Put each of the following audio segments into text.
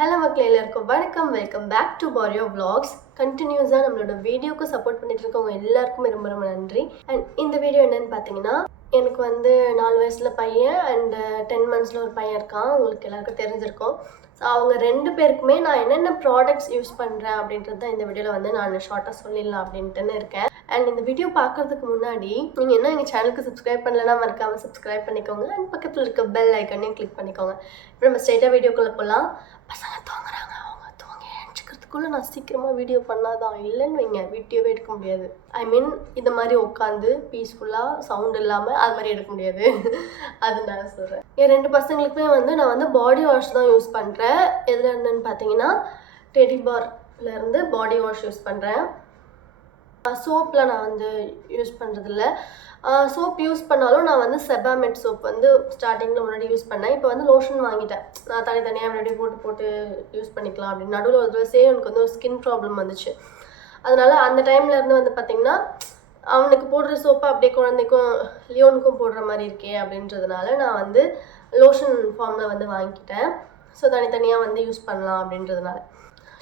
Hello மக்களே, எல்லாருக்கும் வணக்கம். Welcome back to Pariyo vlogs. கண்டினியூஸாக நம்மளோட வீடியோக்கு சப்போர்ட் பண்ணிட்டு இருக்கவங்க எல்லாருக்குமே ரொம்ப ரொம்ப நன்றி. அண்ட் இந்த வீடியோ என்னன்னு பார்த்தீங்கன்னா, எனக்கு வந்து 4 வயசுல பையன் அண்ட் 10 monthsல ஒரு பையன் இருக்கான். உங்களுக்கு எல்லாருக்கும் தெரிஞ்சிருக்கும். ஸோ அவங்க 2 பேருக்குமே நான் என்னென்ன ப்ராடக்ட்ஸ் யூஸ் பண்ணுறேன் அப்படின்றது தான் இந்த வீடியோவில் வந்து நான் ஷார்ட்டாக சொல்லிடலாம் அப்படின்ட்டுன்னு இருக்கேன். அண்ட் இந்த வீடியோ பார்க்குறதுக்கு முன்னாடி நீங்கள் இன்னும் எங்கள் சேனலுக்கு சப்ஸ்கிரைப் பண்ணலன்னா மறக்காமல் சப்ஸ்கிரைப் பண்ணிக்கோங்க. அண்ட் பக்கத்தில் இருக்க பெல் ஐக்கனையும் கிளிக் பண்ணிக்கோங்க. இப்போ நம்ம ஸ்ட்ரைட்டாக வீடியோக்குள்ளே போகலாம். பசங்க தூங்குறாங்க, அவங்க தூங்கி எழுச்சிக்கிறதுக்குள்ளே நான் சீக்கிரமாக வீடியோ பண்ணாதான், இல்லைன்னு வைங்க வீடியோவே எடுக்க முடியாது. ஐ மீன் இந்த மாதிரி உட்காந்து பீஸ்ஃபுல்லாக சவுண்ட் இல்லாமல் அது மாதிரி எடுக்க முடியாது. அது நான் சொல்கிறேன். என் 2 பசங்களுக்குமே வந்து நான் வந்து பாடி வாஷ் தான் யூஸ் பண்ணுறேன். எதில் இருந்துன்னு பார்த்தீங்கன்னா டெடி பார்லேருந்து பாடி வாஷ் யூஸ் பண்ணுறேன். சோப்பில் நான் வந்து யூஸ் பண்ணுறதில்ல. சோப் யூஸ் பண்ணாலும் நான் வந்து செபாமெட் சோப் வந்து ஸ்டார்டிங்கில் முன்னாடி யூஸ் பண்ணேன். இப்போ வந்து லோஷன் வாங்கிட்டேன். நான் தனித்தனியாக முன்னாடி போட்டு யூஸ் பண்ணிக்கலாம் அப்படின்னு. நடுவில் ஒரு தடவை எனக்கு வந்து ஒரு ஸ்கின் ப்ராப்ளம் வந்துச்சு. அதனால் அந்த டைம்லேருந்து வந்து பார்த்திங்கன்னா அவனுக்கு போடுற சோப்பை அப்படியே குழந்தைக்கும் லியோனுக்கும் போடுற மாதிரி இருக்கே அப்படின்றதுனால நான் வந்து லோஷன் ஃபார்மில் வந்து வாங்கிக்கிட்டேன். ஸோ தனித்தனியாக வந்து யூஸ் பண்ணலாம் அப்படின்றதுனால.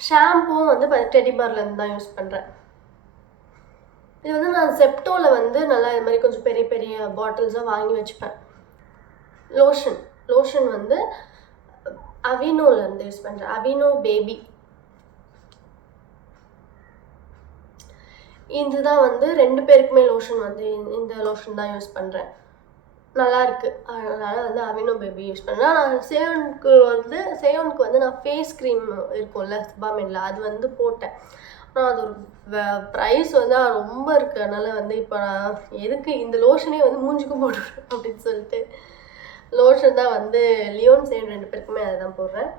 ஷாம்புவும் வந்து டெடி பார்லேருந்து தான் யூஸ் பண்ணுறேன். இது வந்து நான் செப்டோவில் வந்து நல்லா இது மாதிரி கொஞ்சம் பெரிய பெரிய பாட்டில்ஸாக வாங்கி வச்சுப்பேன். லோஷன் வந்து அவினோலேருந்து யூஸ் பண்ணுறேன். அவினோ பேபி. இதுதான் வந்து 2 பேருக்குமே லோஷன் வந்து இந்த லோஷன் தான் யூஸ் பண்ணுறேன். நல்லா இருக்குது. அதனால் வந்து அவினோ பேபி யூஸ் பண்ணுறேன். நான் சேவனுக்கு வந்து நான் ஃபேஸ் க்ரீம் இருக்கும்ல செபாமெட்ல, அது வந்து போட்டேன். ஆனால் அது ஒரு ப்ரைஸ் வந்து ரொம்ப இருக்குது. அதனால் வந்து இப்போ நான் எதுக்கு இந்த லோஷனே வந்து மூஞ்சிக்கு போட்டுவிடுறேன் அப்படின்னு சொல்லிட்டு லோஷன் தான் வந்து லியோன் சேவன் 2 பேருக்குமே அதை தான் போடுறேன்.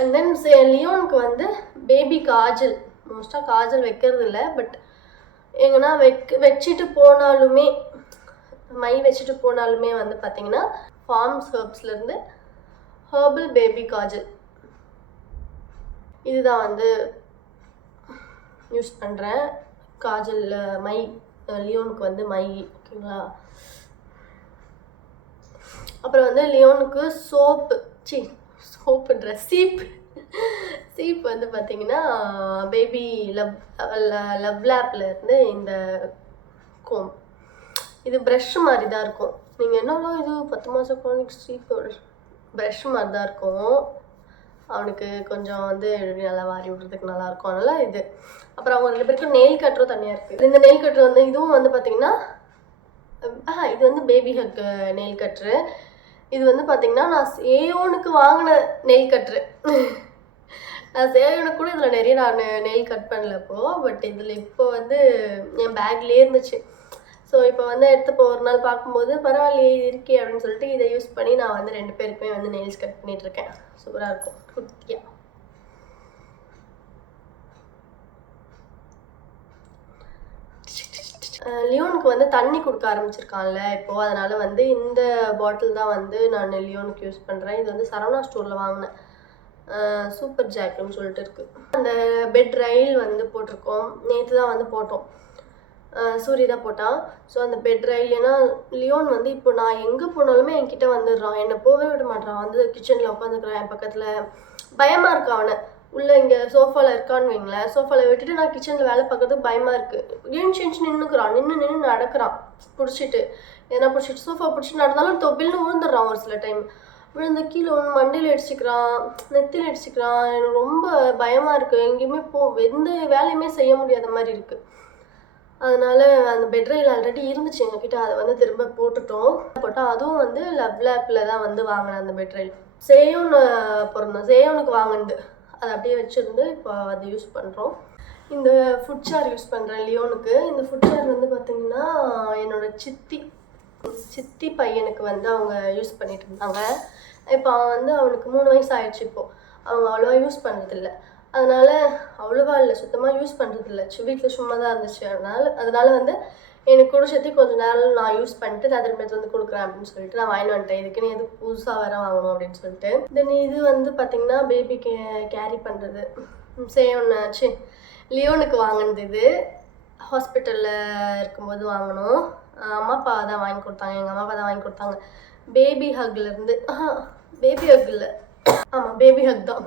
அண்ட் தென் லியோனுக்கு வந்து பேபி காஜல், மோஸ்ட்டாக காஜல் வைக்கிறது இல்லை. பட் எங்கன்னா வச்சுட்டு போனாலுமே மை வச்சுட்டு போனாலுமே வந்து பார்த்திங்கன்னா ஃபார்ம்ஸ் ஹெர்ப்ஸ்லேருந்து ஹெர்பல் பேபி காஜல் இதுதான் வந்து யூஸ் பண்ணுறேன். காஜலில் மை லியோனுக்கு வந்து மை, ஓகேங்களா. அப்புறம் வந்து லியோனுக்கு சோப்புன்ற சீப் வந்து பார்த்திங்கன்னா பேபி லவ் லேப்பில் இருந்து இந்த கோம். இது ப்ரஷ் மாதிரி தான் இருக்கும். நீங்கள் என்னன்னா இது 10 மாதம் குழந்தைக்கு சீப்பு ப்ரஷ் மாதிரி தான் இருக்கும். அவனுக்கு கொஞ்சம் வந்து நல்லா வாரி விடுறதுக்கு நல்லாயிருக்கும். அதனால் இது. அப்புறம் அவங்க 2 பேருக்கும் நெயில் கட்டரும் தனியாக இருக்குது. இந்த நெயில் கட்டர் வந்து இதுவும் வந்து பார்த்திங்கன்னா இது வந்து பேபி ஹக் நெயில் கட்ரு. இது வந்து பார்த்திங்கன்னா நான் சேயோனுக்கு வாங்கின நெயில் கட்ரு. நான் சேயோனுக்கு கூட இதில் நிறைய நான் நெயில் கட் பண்ணல இப்போது. பட் இதில் இப்போ வந்து என் பேக்லேயே இருந்துச்சு. ஸோ இப்போ வந்து எடுத்து ஒரு நாள் பார்க்கும்போது பரவாயில்லையே இது இருக்கே அப்படின்னு சொல்லிட்டு இதை யூஸ் பண்ணி நான் வந்து 2 பேருக்குமே வந்து நெயில்ஸ் கட் பண்ணிகிட்ருக்கேன். சூப்பராக இருக்கும், குட்டியாக. லியோனுக்கு வந்து தண்ணி கொடுக்க ஆரம்பிச்சிருக்கான்ல இப்போது. அதனால் வந்து இந்த பாட்டில் தான் வந்து நான் லியோனுக்கு யூஸ் பண்ணுறேன். இது வந்து சரவணா ஸ்டோரில் வாங்கினேன். சூப்பர் ஜாக்குன்னு சொல்லிட்டு இருக்குது. அந்த பெட் ரயில் வந்து போட்டிருக்கோம். நேற்று தான் வந்து போட்டோம். சூரிய தான் போட்டான். ஸோ அந்த பெட் ரயில், ஏன்னா லியோன் வந்து இப்போ நான் எங்கே போனாலுமே என்கிட்ட வந்துடுறான். என்னை போகவே விட மாட்டான். வந்து கிச்சனில் உட்காந்துக்கிறான் என் பக்கத்தில். பயமாக இருக்கு அவனை. உள்ளே இங்கே சோஃபாவில் இருக்கான்னு வைங்களேன். சோஃபாவில் விட்டுட்டு நான் கிச்சனில் வேலை பார்க்கறதுக்கு பயமாக இருக்குது. ஏன்ச்சு நின்றுக்கிறான். நின்று நடக்கிறான் பிடிச்சிட்டு. ஏன்னா பிடிச்சிட்டு சோஃபா பிடிச்சிட்டு நடந்தாலும் தொப்பில்னு விழுந்துடுறான். ஒரு சில டைம் விழுந்த கீழே ஒன்று மண்டையில் அடிச்சுக்கிறான், நெத்தியில் அடிச்சுக்கிறான். எனக்கு ரொம்ப பயமாக இருக்குது. எங்கேயுமே எந்த வேலையுமே செய்ய முடியாத மாதிரி இருக்குது. அதனால் அந்த பெட் ரயில் ஆல்ரெடி இருந்துச்சு எங்ககிட்ட. அதை வந்து திரும்ப போட்டால் அதுவும் வந்து லவ் லேப்பில் தான் வந்து வாங்கினேன். அந்த பெட் ரயில் சேயோனுக்கு வாங்கினது அதை அப்படியே வச்சுருந்து இப்போ அதை யூஸ் பண்ணுறோம். இந்த ஃபுட் சார் யூஸ் பண்ணுறேன் லியோனுக்கு. இந்த ஃபுட் சார் வந்து பார்த்திங்கன்னா என்னோடய சித்தி பையனுக்கு வந்து அவங்க யூஸ் பண்ணிகிட்டு இருந்தாங்க. இப்போ அவனுக்கு 3 வயசு ஆயிடுச்சு. இப்போது அவங்க அவ்வளோவா யூஸ் பண்ணுறதில்ல. அதனால் அவ்வளோவா இல்லை, சுத்தமாக யூஸ் பண்ணுறதில்ல. வீட்டில் சும்மா தான் இருந்துச்சு. அதனால் வந்து எனக்கு கூட சேர்த்து கொஞ்சம் நேரம் நான் யூஸ் பண்ணிட்டு நான் திரும்ப வந்து கொடுக்குறேன் அப்படின்னு சொல்லிட்டு நான் வாங்கி வந்துட்டேன். இதுக்குன்னு எதுக்கு புதுசாக வேறு வாங்கணும் அப்படின்னு சொல்லிட்டு. தென் இது வந்து பார்த்திங்கன்னா பேபிக்கு கேரி பண்ணுறது லியோனுக்கு வாங்கினது. இது ஹாஸ்பிட்டலில் இருக்கும்போது வாங்கினோம். அம்மா அப்பா தான் வாங்கி கொடுத்தாங்க. எங்கள் அம்மா அப்பா தான் வாங்கி கொடுத்தாங்க. பேபி ஹக்லேருந்து பேபி ஹக் இல்லை, ஆமாம் பேபி ஹக் தான்.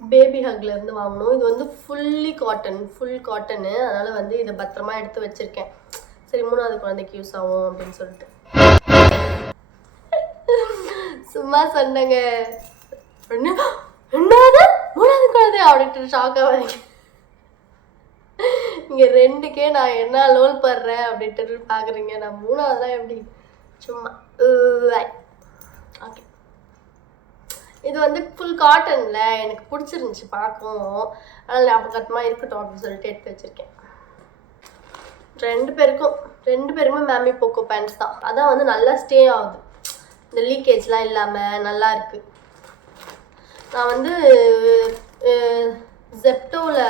பேபி ஹக்ல இருந்து வாங்கணும். இது வந்து ஃபுல் காட்டனு. அதனால் வந்து இதை பத்திரமா எடுத்து வச்சுருக்கேன். சரி 3வது குழந்தைக்கு யூஸ் ஆகும் அப்படின்னு சொல்லிட்டு சும்மா சொன்னங்க. என்னது 3வது குழந்தை அப்படின்ட்டு ஷாக் ஆகாதீங்க. இங்கே 2க்கே நான் என்ன லோல் படுறேன் அப்படின்ட்டு பார்க்குறீங்க. நான் 3வதுலாம் எப்படி சும்மா ஓகே. இது வந்து ஃபுல் காட்டனில் எனக்கு பிடிச்சிருந்துச்சி பார்க்கவும். அதனால் ஞாபகமாக இருக்கட்டும் அப்படின்னு சொல்லிட்டு எடுத்து வச்சுருக்கேன். 2 பேருக்குமே மேமி போக்கோ பேண்ட்ஸ் தான். அதான் வந்து நல்லா ஸ்டே ஆகுது. இந்த லீக்கேஜ்லாம் இல்லாமல் நல்லா இருக்குது. நான் வந்து ஜெப்டோவில்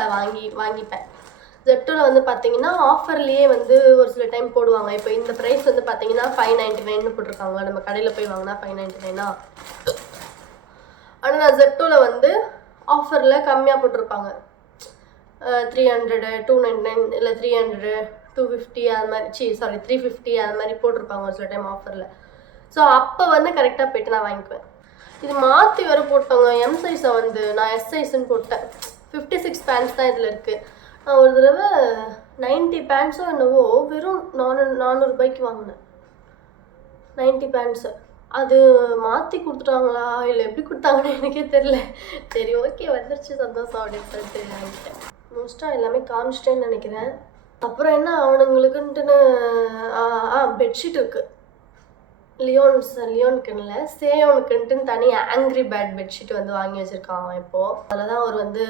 வாங்கிப்பேன். ஜெப்டோவில் வந்து பார்த்தீங்கன்னா ஆஃபர்லேயே வந்து ஒரு சில டைம் போடுவாங்க. இப்போ இந்த ப்ரைஸ் வந்து பார்த்தீங்கன்னா 599 போட்டிருக்காங்க. நம்ம கடையில் போய் வாங்கினா 599. ஆனால் நான் ஜெப்டோவில் வந்து ஆஃபரில் கம்மியாக போட்டிருப்பாங்க. 300, 299 இல்லை 300, 250 அது மாதிரி 350 அது மாதிரி போட்டிருப்பாங்க ஒரு சில டைம் ஆஃபரில். ஸோ அப்போ வந்து கரெக்டாக போய்ட்டு நான் வாங்கிக்குவேன். இது மாற்றி வேறு போட்டோங்க. எம் சைஸை வந்து நான் எஸ் சைஸ்ன்னு போட்டேன். 56 பேண்ட்ஸ் தான் இதில் இருக்குது. நான் ஒரு தடவை 90 பேண்ட்ஸோ என்னவோ வெறும் 400 ரூபாய்க்கு வாங்கினேன். 90 பேண்ட்ஸு. அது மாற்றி கொடுத்துட்டாங்களா இல்லை எப்படி கொடுத்தாங்கன்னு எனக்கே தெரில. சரி ஓகே வந்துருச்சு சந்தோஷம் அப்படின்னு சொல்லிட்டு வாங்கிட்டேன். மோஸ்ட்டாக எல்லாமே காமிச்சிட்டேன்னு நினைக்கிறேன். அப்புறம் என்ன அவனுங்களுக்குன்ட்டுன்னு பெட்ஷீட் இருக்குது. லியோனுக்குன்னு சேயோனுக்குன்ட்டுன்னு தனி ஆங்க்ரி பேட் பெட்ஷீட் வந்து வாங்கி வச்சுருக்கான் அவன் இப்போது. அதில் தான் அவர் வந்து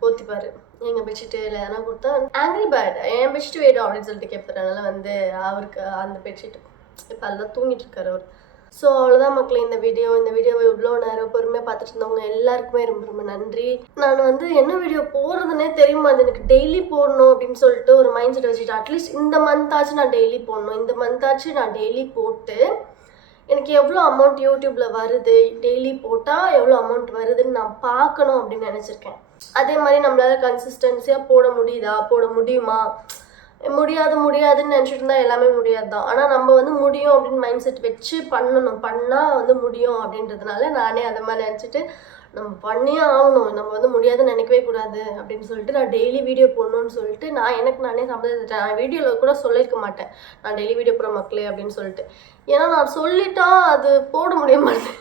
போத்திப்பார். எங்கள் பெட்ஷீட்டு இல்லை எதனா கொடுத்தா ஆங்க்ரி பேட் என் பெட்ஷீட் வேணும் அப்படின்னு சொல்லிட்டு கேட்பார். அதனால் வந்து அவருக்கு அந்த பெட்ஷீட்டு இப்போ அதில் தூங்கிட்டு இருக்காரு அவர். ஸோ அவ்வளோதான் மக்களே இந்த வீடியோவை இவ்வளோ நேரம் பொறுமையாக பார்த்துட்டு இருந்தவங்க எல்லாருக்குமே ரொம்ப ரொம்ப நன்றி. நான் வந்து என்ன வீடியோ போடுறதுனே தெரியுமா, அது எனக்கு டெய்லி போடணும் அப்படின்னு சொல்லிட்டு ஒரு மைண்ட் செட் வச்சுட்டு அட்லீஸ்ட் இந்த மந்த்தாச்சும் நான் டெய்லி போடணும். இந்த மந்த்தாச்சும் நான் டெய்லி போட்டு எனக்கு எவ்வளோ அமௌண்ட் யூடியூப்பில் வருது, டெய்லி போட்டால் எவ்வளோ அமௌண்ட் வருதுன்னு நான் பார்க்கணும் அப்படின்னு நினச்சிருக்கேன். அதே மாதிரி நம்மளால் கன்சிஸ்டன்சியாக போட முடியுமா, முடியாதுன்னு நினச்சிட்டு இருந்தால் எல்லாமே முடியாது தான். ஆனால் நம்ம வந்து முடியும் அப்படின்னு மைண்ட் செட் வச்சு பண்ணால் வந்து முடியும் அப்படின்றதுனால நானே அதை மாதிரி நினச்சிட்டு நம்ம பண்ணியே ஆகணும், நம்ம வந்து முடியாதுன்னு நினைக்கவே கூடாது அப்படின்னு சொல்லிட்டு நான் டெய்லி வீடியோ போடணும்னு சொல்லிட்டு நானே சம்மதிச்சிட்டேன். நான் வீடியோவில் கூட சொல்லியிருக்க மாட்டேன் நான் டெய்லி வீடியோ போட மக்களே அப்படின்னு சொல்லிட்டு. ஏன்னா நான் சொல்லிட்டா அது போட முடிய மாட்டேன்.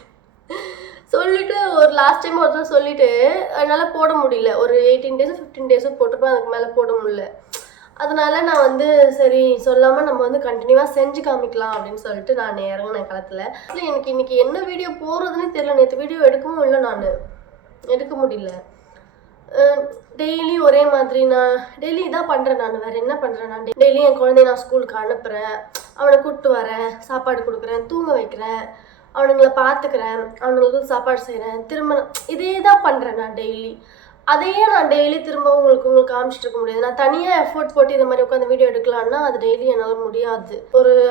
சொல்லிவிட்டு ஒரு லாஸ்ட் டைம் ஒருத்தர் சொல்லிவிட்டு என்னால் போட முடியல. ஒரு 18 days 15 days போட்டிருப்பேன். அதுக்கு மேலே போட முடியல. அதனால நான் வந்து சரி சொல்லாமல் நம்ம வந்து கண்டினியூவாக செஞ்சு காமிக்கலாம் அப்படின்னு சொல்லிட்டு நான் இறங்கினேன் களத்தில். எனக்கு இன்றைக்கி என்ன வீடியோ போடுறதுன்னே தெரியல. நேற்று வீடியோ எடுக்கவும் இல்லை, நான் எடுக்க முடியல. டெய்லி ஒரே மாதிரி நான் டெய்லி இதான் பண்ணுறேன். நான் வேறு என்ன பண்ணுறேன், நான் டெய்லி என் குழந்தைய நான் ஸ்கூலுக்கு அனுப்புகிறேன், அவனை கூப்பிட்டு வரேன், சாப்பாடு கொடுக்குறேன், தூங்க வைக்கிறேன், அவனுங்களை பார்த்துக்கிறேன், அவனுங்களுக்கு சாப்பாடு செய்கிறேன், திரும்ப இதே தான் பண்ணுறேன் நான் டெய்லி. அதையே நான் டெய்லி திரும்ப உங்களுக்கு காமிச்சிட்டு இருக்க முடியாது. நான் தனியாக எஃபோர்ட் போட்டு இந்த மாதிரி உட்காந்து வீடியோ எடுக்கலான்னா அது டெய்லி என்னால் முடியாது.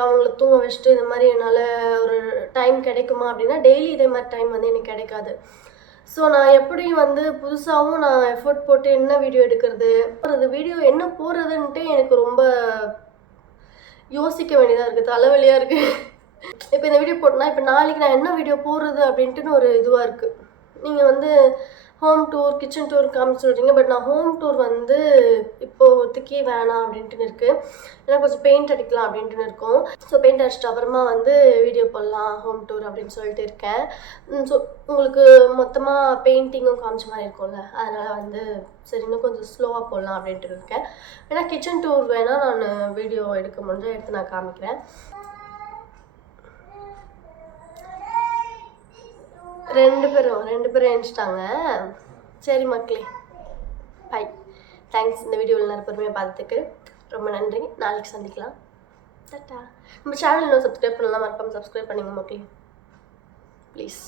அவங்களை தூங்க வச்சுட்டு இந்த மாதிரி என்னால் ஒரு டைம் கிடைக்குமா அப்படின்னா டெய்லி இதே மாதிரி டைம் வந்து எனக்கு கிடைக்காது. ஸோ நான் எப்படி வந்து புதுசாகவும் நான் எஃபோர்ட் போட்டு என்ன வீடியோ எடுக்கிறது, வீடியோ என்ன போடுறதுன்ட்டு எனக்கு ரொம்ப யோசிக்க வேண்டியதாக இருக்குது, தலைவலியாக இருக்குது. இப்போ இந்த வீடியோ போட்டோன்னா இப்போ நாளைக்கு நான் என்ன வீடியோ போடுறது அப்படின்ட்டுன்னு ஒரு இதுவாக இருக்குது. நீங்கள் வந்து ஹோம் டூர், கிச்சன் டூர் காமிச்சு சொல்கிறீங்க. பட் நான் ஹோம் டூர் வந்து இப்போதைக்கு வேணாம் அப்படின்ட்டுன்னு இருக்குது. ஏன்னா கொஞ்சம் பெயிண்ட் அடிக்கலாம் அப்படின்ட்டுன்னு இருக்கும். ஸோ பெயிண்ட் அடிச்சிட்டு அப்புறமா வந்து வீடியோ போடலாம் ஹோம் டூர் அப்படின்னு சொல்லிட்டு இருக்கேன். ஸோ உங்களுக்கு மொத்தமாக பெயிண்டிங்கும் காமிச்ச மாதிரி இருக்கும்ல, அதனால் வந்து சரி இன்னும் கொஞ்சம் ஸ்லோவாக போடலாம் அப்படின்ட்டு இருக்கேன். ஏன்னா கிச்சன் டூர் வேணால் நான் வீடியோ எடுக்க முடிஞ்சால் எடுத்து நான் காமிக்கிறேன். ரெண்டு பேரும் எழுந்துட்டாங்க. சரி மக்களே, பை. தேங்க்ஸ் இந்த வீடியோவில் நிறைய பொறுமையாக பார்த்ததுக்கு ரொம்ப நன்றி. நாளைக்கு சந்திக்கலாம். டாட்டா. நம்ம சேனல் இன்னும் சப்ஸ்கிரைப் பண்ணலாம், மறக்காமல் சப்ஸ்கிரைப் பண்ணிங்க மக்களே ப்ளீஸ்.